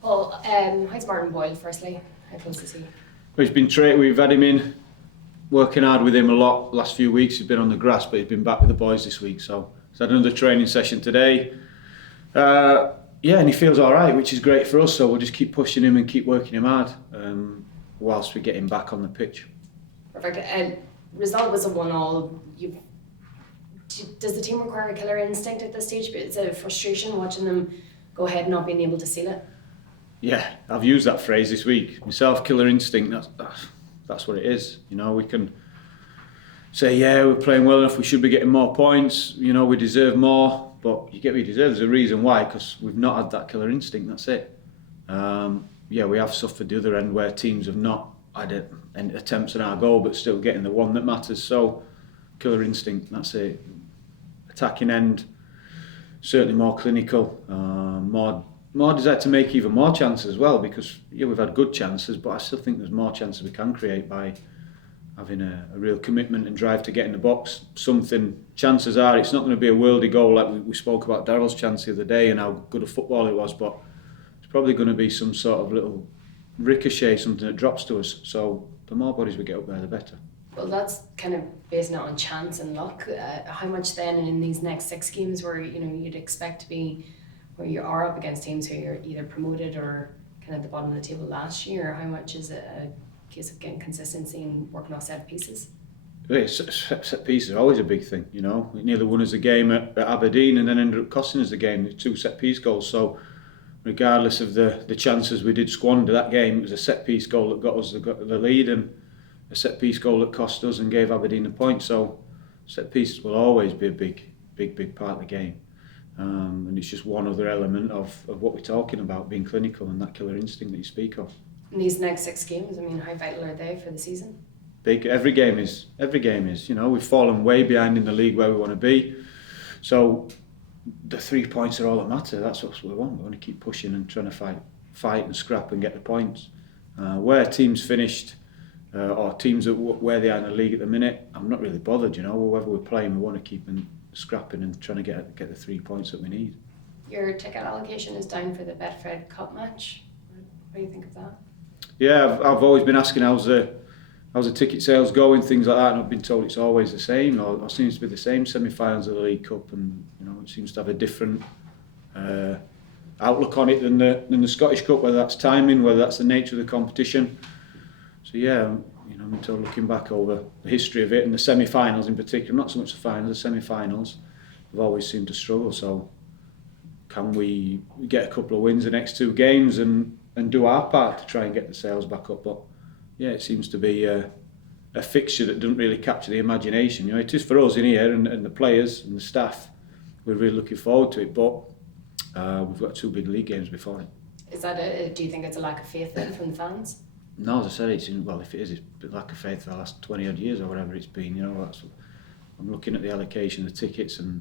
Paul, how's Martin Boyle firstly? How close is he? He's been we've had him in, working hard with him a lot last few weeks. He's been on the grass, but he's been back with the boys this week. So he's had another training session today. And he feels all right, which is great for us. So we'll just keep pushing him and keep working him hard whilst we get him back on the pitch. Perfect. Result was a 1-1. Does the team require a killer instinct at this stage? But it's a frustration watching them go ahead and not being able to seal it. Yeah, I've used that phrase this week. Myself, killer instinct. That's what it is. We can say, yeah, we're playing well enough. We should be getting more points. We deserve more. But you get what you deserve. There's a reason why, because we've not had that killer instinct. That's it. We have suffered the other end where teams have not had any attempts on our goal, but still getting the one that matters. So, killer instinct. That's it. Attacking end, certainly more clinical, more desire to make even more chances as well, because we've had good chances, but I still think there's more chances we can create by having a real commitment and drive to get in the box. Chances are it's not going to be a worldie goal like we spoke about Darryl's chance the other day and how good a football it was, but it's probably going to be some sort of little ricochet, something that drops to us. So the more bodies we get up there, the better. Well, that's kind of basing it on chance and luck. How much then in these next 6 games where you'd expect to be where you are up against teams who are either promoted or kind of at the bottom of the table last year, how much is it a case of getting consistency and working off set pieces? Set pieces are always a big thing. We nearly won us a game at Aberdeen and then ended up costing us the game, 2 set piece goals. So regardless of the chances we did squander that game, it was a set piece goal that got us the lead and a set piece goal that cost us and gave Aberdeen the point. So set pieces will always be a big part of the game. And it's just one other element of what we're talking about, being clinical and that killer instinct that you speak of. In these next 6 games, how vital are they for the season? Big. Every game is. We've fallen way behind in the league where we want to be. So the 3 points are all that matter. That's what we want. We want to keep pushing and trying to fight and scrap and get the points. Where teams finished, or teams where they are in the league at the minute, I'm not really bothered. Whoever we're playing, we want to keep scrapping and trying to get the 3 points that we need. Your ticket allocation is down for the Betfred Cup match. What do you think of that? Yeah, I've always been asking how's the ticket sales going, things like that, and I've been told it's always the same, or seems to be the same semi-finals of the League Cup, and it seems to have a different outlook on it than the Scottish Cup, whether that's timing, whether that's the nature of the competition. So yeah, I'm told, looking back over the history of it and the semi-finals in particular, not so much the finals, the semi-finals, have always seemed to struggle. So can we get a couple of wins the next 2 games and do our part to try and get the sales back up? But yeah, it seems to be a fixture that doesn't really capture the imagination. It is for us in here and the players and the staff. We're really looking forward to it, but we've got 2 big league games before it. Is that do you think it's a lack of faith then from the fans? No, as I said, if it is, it's a lack of faith for the last 20 odd years or whatever it's been. I'm looking at the allocation of the tickets and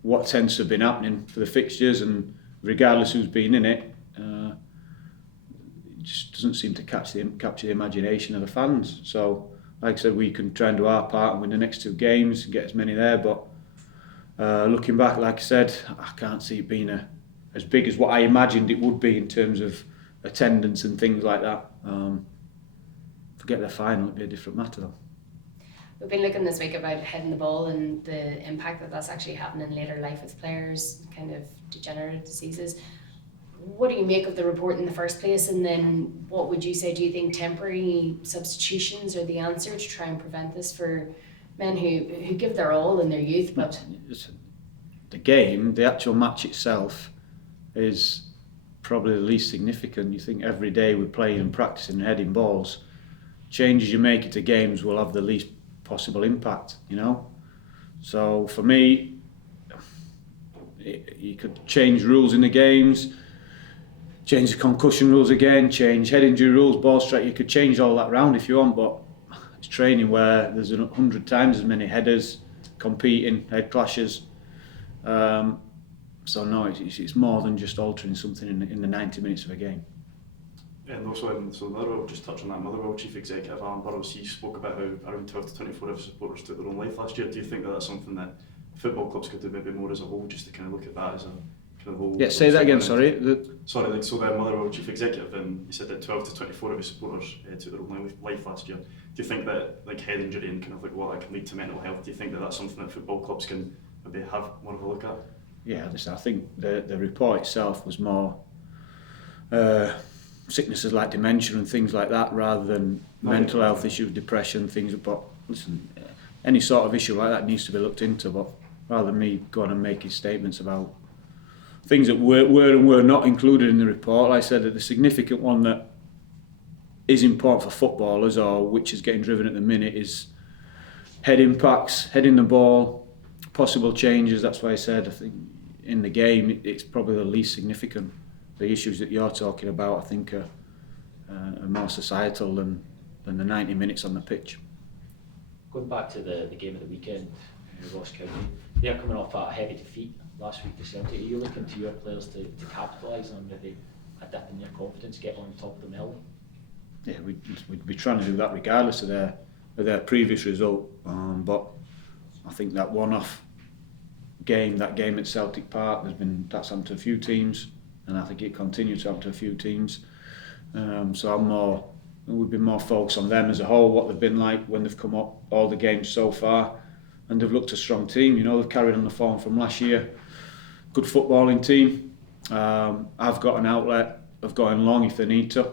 what tends to have been happening for the fixtures, and regardless who's been in it, it just doesn't seem to capture the imagination of the fans. So, like I said, we can try and do our part and win the next 2 games and get as many there. But looking back, like I said, I can't see it being as big as what I imagined it would be in terms of attendance and things like that. Forget the final, it'd be a different matter though. We've been looking this week about heading the ball and the impact that's actually happening in later life with players, kind of degenerative diseases. What do you make of the report in the first place, and then what would you say, do you think temporary substitutions are the answer to try and prevent this for men who give their all in their youth? But the game, the actual match itself, is probably the least significant. You think every day we're playing and practicing and heading balls, changes you make it to games will have the least possible impact, So for me, you could change rules in the games, change the concussion rules again, change head injury rules, ball strike. You could change all that round if you want, but it's training where there's 100 times as many headers competing, head clashes. So no, it's more than just altering something in the 90 minutes of a game. Yeah, and also so Motherwell, just touch on that, Motherwell Chief Executive Alan Burrows, he spoke about how around 12 to 24 of supporters took their own life last year. Do you think that that's something that football clubs could do maybe more as a whole, just to kind of look at that as a kind of whole... Yeah, say that again, sorry. Sorry, like, so the Motherwell chief executive, he said that 12 to 24 of his supporters took their own life last year. Do you think that, like, head injury and kind of like what that can lead to mental health, do you think that that's something that football clubs can maybe have more of a look at? Yeah, listen, I think the report itself was more sicknesses like dementia and things like that, rather than mental health issues, depression, things. But listen, any sort of issue like that needs to be looked into. But rather than me going and making statements about things that were and were not included in the report, like I said, that the significant one that is important for footballers, or which is getting driven at the minute, is head impacts, heading the ball, possible changes. That's why I said, I think in the game it's probably the least significant. The issues that you're talking about, I think, are more societal than the 90 minutes on the pitch. Going back to the game of the weekend, Ross County, they're coming off a heavy defeat last week to Celtic. Are you looking to your players to capitalise on maybe a dip in their confidence, get on top of them early? Yeah, we'd be trying to do that regardless of their previous result. But I think that one-off game, that game at Celtic Park, that's happened to a few teams, and I think it continues to happen to a few teams. So we've been more focused on them as a whole, what they've been like when they've come up all the games so far, and they've looked a strong team. You know, they've carried on the form from last year. Good footballing team. I've got an outlet of going long if they need to.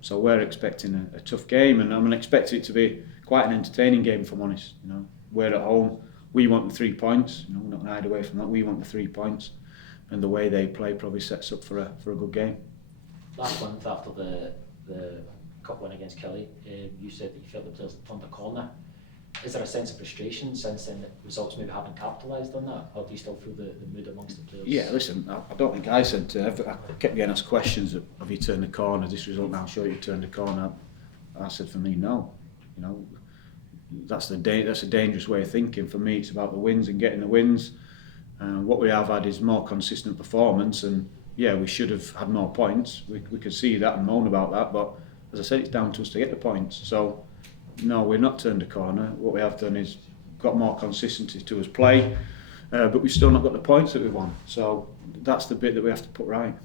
So we're expecting a tough game, and I'm expecting it to be quite an entertaining game, if I'm honest. You know, we're at home. We want the 3 points. You know, we're not going to hide away from that. We want the 3 points, and the way they play probably sets up for a good game. Last month after the cup win against Kelly, you said that you felt the players had turned a corner. Is there a sense of frustration since then that results maybe haven't capitalised on that, or do you still feel the mood amongst the players? Yeah, listen, I don't think I said I kept getting asked questions of, have you turned the corner, this result now show you turned the corner. I said, for me, no. You know, that's a dangerous way of thinking. For me, it's about the wins and getting the wins. What we have had is more consistent performance, and yeah, we should have had more points. We could see that and moan about that, but as I said, it's down to us to get the points. So no, we've not turned a corner. What we have done is got more consistency to us play, but we've still not got the points that we want. So that's the bit that we have to put right.